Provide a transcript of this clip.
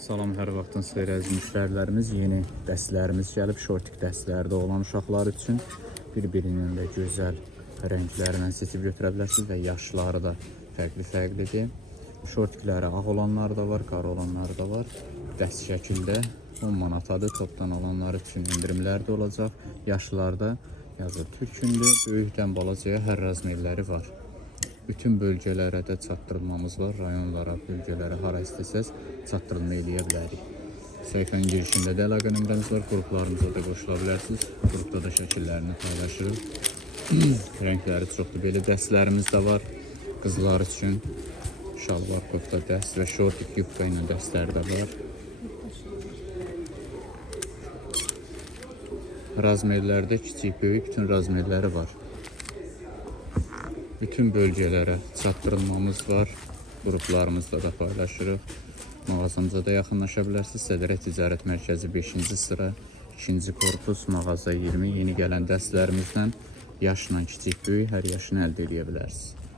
Salam, hər vaxtın xeyir əziz müştərilərimiz. Yeni dəstlərimiz gəlib. Şortik dəstlərdə olan uşaqlar üçün bir-birinin də gözəl rənglərindən seçib götürə bilərsiniz və yaşları da fərqli-fərqlidir. Şortikləri ağ olanlar da var, qara olanlar da var. Dəst şəkildə 10 manatadır. Topdan olanlar üçün indirimlər də olacaq. Yaşlarda yazır türkündür. Böyükdən balacaya hər razmerləri var. Bütün bölgələrə də çatdırılmamız var. Rayonlara, bölgələrə hara istəsəz çatdırılma eləyə bilərik. Səhifənin girişində də əlaqə nömrəmiz var. Qruplarımıza da qoşula bilərsiniz. Qrupda da şəkillərini paylaşırıq. Rəngləri çoxdur. Belə dəstlərimiz də var. Qızlar üçün şalvar, kofta dəst və şortik yufka ilə dəstlər də var. Razmerlərdə kiçik, böyük bütün razmerləri var. Bütün bölgələrə çatdırılmamız var. Qruplarımızda da paylaşırıq. Mağazamıza da yaxınlaşa bilərsiniz. Sədrə Ticarət Mərkəzi 5-ci sıra, 2-ci korpus, mağaza 20. Yeni gələn dəstlərimizdən yaşla kiçik, böyük hər yaşını əldə edə bilərsiniz.